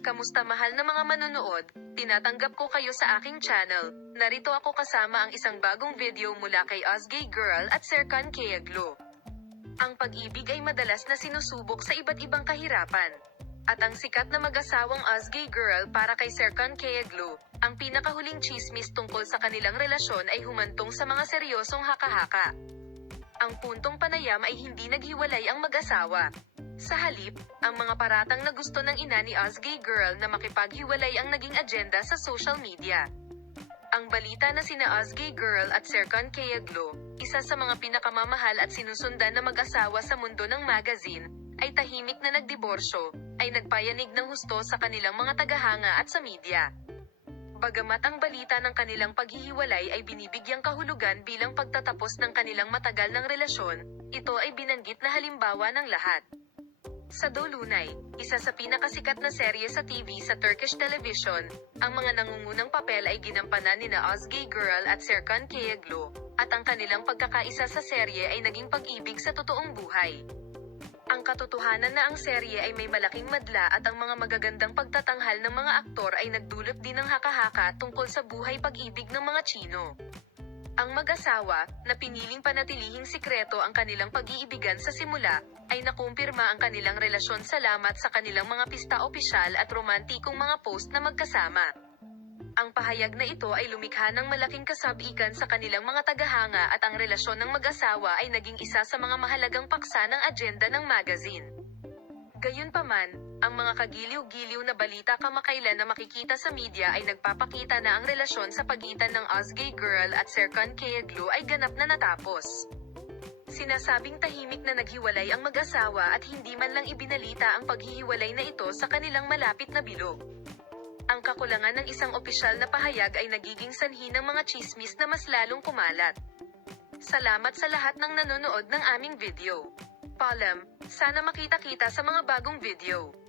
Kamusta mahal na mga manonood? Tinatanggap ko kayo sa aking channel. Narito ako kasama ang isang bagong video mula kay Ozgay Girl at Serkan Kayaglo. Ang pag-ibig ay madalas na sinusubok sa iba't ibang kahirapan. At ang sikat na mag-asawang Ozgay Girl para kay Serkan Kayaglo, ang pinakahuling chismis tungkol sa kanilang relasyon ay humantong sa mga seryosong haka-haka. Ang puntong panayam ay hindi naghiwalay ang mag-asawa. Sa halip, ang mga paratang na gusto ng ina ni Ozgay Girl na makipaghiwalay ang naging agenda sa social media. Ang balita na sina Ozgay Girl at Serkan Kayaglo, isa sa mga pinakamamahal at sinusundan na mag-asawa sa mundo ng magazine, ay tahimik na nagdiborsyo, ay nagpayanig ng husto sa kanilang mga tagahanga at sa media. Bagamat ang balita ng kanilang paghihiwalay ay binibigyang kahulugan bilang pagtatapos ng kanilang matagal ng relasyon, ito ay binanggit na halimbawa ng lahat. Sa Dolunay, isa sa pinakasikat na serye sa TV sa Turkish television, ang mga nangungunang papel ay ginampanan nina Ozgay Girl at Serkan Kayaglo, at ang kanilang pagkakaisa sa serye ay naging pag-ibig sa totoong buhay. Ang katotohanan na ang serye ay may malaking madla at ang mga magagandang pagtatanghal ng mga aktor ay nagdulot din ng haka-haka tungkol sa buhay pag-ibig ng mga Chino. Ang mag-asawa, na piniling panatilihing sikreto ang kanilang pag-iibigan sa simula, ay nakumpirma ang kanilang relasyon salamat sa kanilang mga pista opisyal at romantikong mga post na magkasama. Ang pahayag na ito ay lumikha ng malaking kasabikan sa kanilang mga tagahanga at ang relasyon ng mag-asawa ay naging isa sa mga mahalagang paksa ng agenda ng magazine. Gayunpaman, ang mga kagiliw-giliw na balita kamakailan na makikita sa media ay nagpapakita na ang relasyon sa pagitan ng Ozgay Girl at Serkan Kayaglo ay ganap na natapos. Sinasabing tahimik na naghiwalay ang mag-asawa at hindi man lang ibinalita ang paghihiwalay na ito sa kanilang malapit na bilog. Ang kakulangan ng isang opisyal na pahayag ay nagiging sanhi ng mga chismis na mas lalong kumalat. Salamat sa lahat ng nanonood ng aming video. Paalam, sana makita-kita sa mga bagong video.